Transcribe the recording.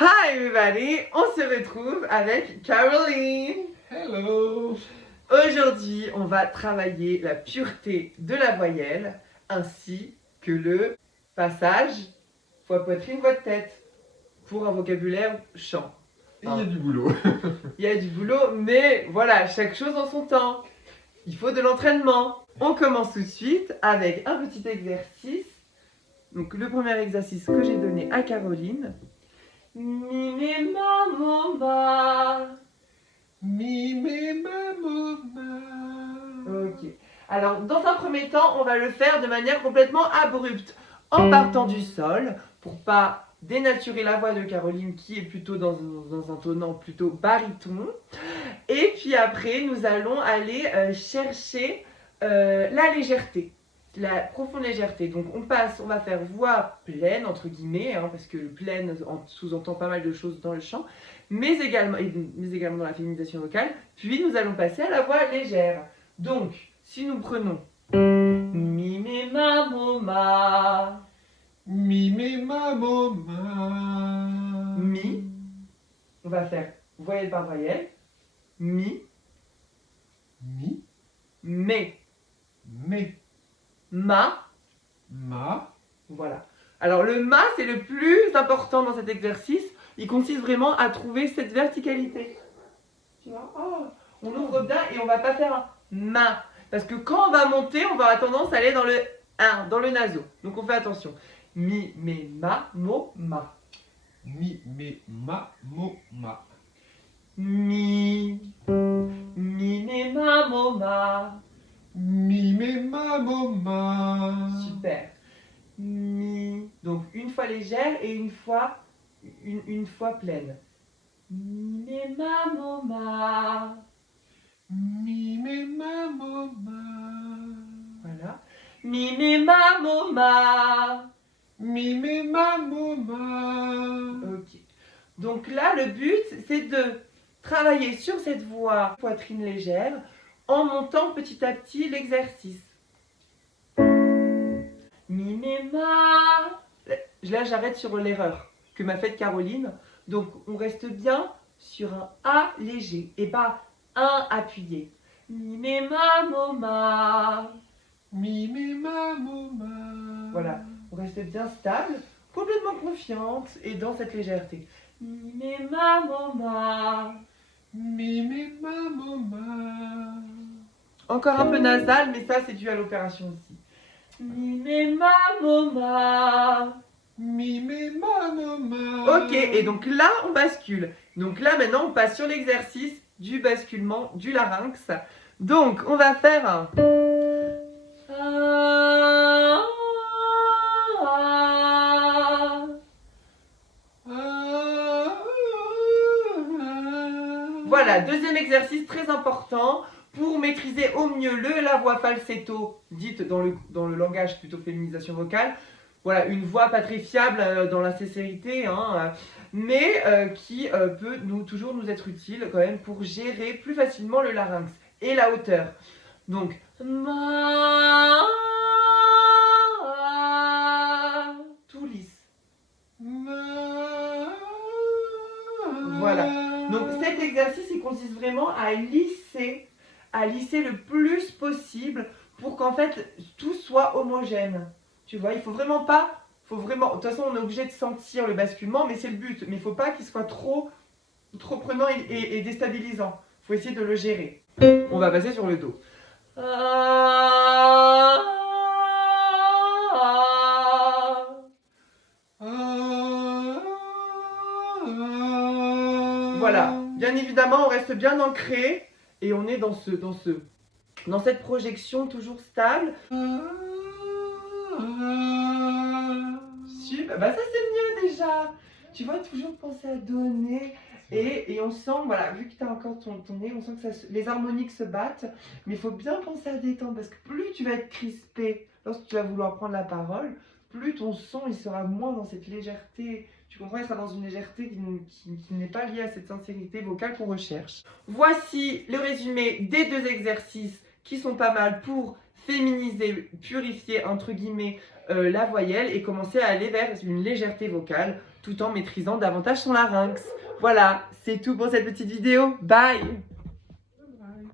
Hi everybody, on se retrouve avec Caroline. Hello. Aujourd'hui, on va travailler la pureté de la voyelle ainsi que le passage voix poitrine, voix tête pour un vocabulaire chant. Il y a du boulot. Il y a du boulot, mais voilà, chaque chose en son temps. Il faut de l'entraînement. On commence tout de suite avec un petit exercice. Donc le premier exercice que j'ai donné à Caroline. Mi, mi, ma, mo, ma. Mi, mi, ma, mo, ma. Ok. Alors, dans un premier temps, on va le faire de manière complètement abrupte, en partant du sol, pour pas dénaturer la voix de Caroline, qui est plutôt dans un tonnant plutôt baryton. Et puis après, nous allons aller chercher la légèreté, la profonde légèreté. Donc on va faire voix pleine, entre guillemets, hein, parce que le pleine sous-entend pas mal de choses dans le chant, mais également dans la féminisation vocale. Puis nous allons passer à la voix légère. Donc, si nous prenons mi, mi, ma, mo, ma, Mi, mi, ma, mo, ma. mi, on va faire voyelle par voyelle, mi, Mi, mais, me, ma, ma. voilà. Alors le ma, c'est le plus important dans cet exercice. Il consiste vraiment à trouver cette verticalité. Tu vois, on ouvre bien et on va pas faire un ma. Parce que quand on va monter, on va avoir tendance à aller dans le 1, dans le naso. Donc on fait attention. Mi, me, ma, mo, ma. Mi, me, ma, mo, ma. Mi, me, ma, mo, ma. Mi, me, ma, mo, ma. Super. Mi. Donc une fois légère et une fois pleine. Mi, me, ma, mo, ma. Mi, me, ma, mo, ma. Voilà. Mi, me, ma, mo, ma. Mi, me, ma, mo, ma. Ok. Donc là, le but, c'est de travailler sur cette voix poitrine légère en montant petit à petit l'exercice. Mi, me, ma. Là, j'arrête sur l'erreur que m'a faite Caroline. Donc, on reste bien sur un A léger et pas un appuyé. Mi, me, ma, mo, ma. Mi, me, ma, mo, ma. Voilà, on reste bien stable, complètement confiante et dans cette légèreté. Mi, me, ma, mo, ma. Mi, me, ma, mo, ma. Encore un peu nasal, mais ça c'est dû à l'opération aussi. Mi, me, ma, mo, ma. Mi, me, ma, mo, ma. Ok, et donc là on bascule. Donc là maintenant on passe sur l'exercice du basculement du larynx. Donc on va faire un... Voilà, deuxième exercice très important pour maîtriser au mieux la voix falsetto, dite dans le langage plutôt féminisation vocale. Voilà, une voix pas très fiable dans la sincérité, hein, mais qui peut toujours nous être utile quand même pour gérer plus facilement le larynx et la hauteur. Donc, ma, tout lisse. Voilà. Donc cet exercice, il consiste vraiment à lisser le plus possible pour qu'en fait tout soit homogène. Tu vois, il faut vraiment pas, de toute façon on est obligé de sentir le basculement, mais c'est le but. Mais il faut pas qu'il soit trop prenant et déstabilisant. Il faut essayer de le gérer. On va passer sur le dos. Voilà, bien évidemment, on reste bien ancré et on est dans cette projection toujours stable. Super, bah ça c'est mieux déjà. Tu vois, toujours penser à donner et on sent, voilà, vu que tu as encore ton nez, on sent que les harmoniques se battent, mais il faut bien penser à détendre parce que plus tu vas être crispé lorsque tu vas vouloir prendre la parole, plus ton son il sera moins dans cette légèreté. Tu comprends, il sera dans une légèreté qui n'est pas liée à cette sincérité vocale qu'on recherche. Voici le résumé des deux exercices qui sont pas mal pour féminiser, purifier entre guillemets la voyelle et commencer à aller vers une légèreté vocale tout en maîtrisant davantage son larynx. Voilà, c'est tout pour cette petite vidéo. Bye!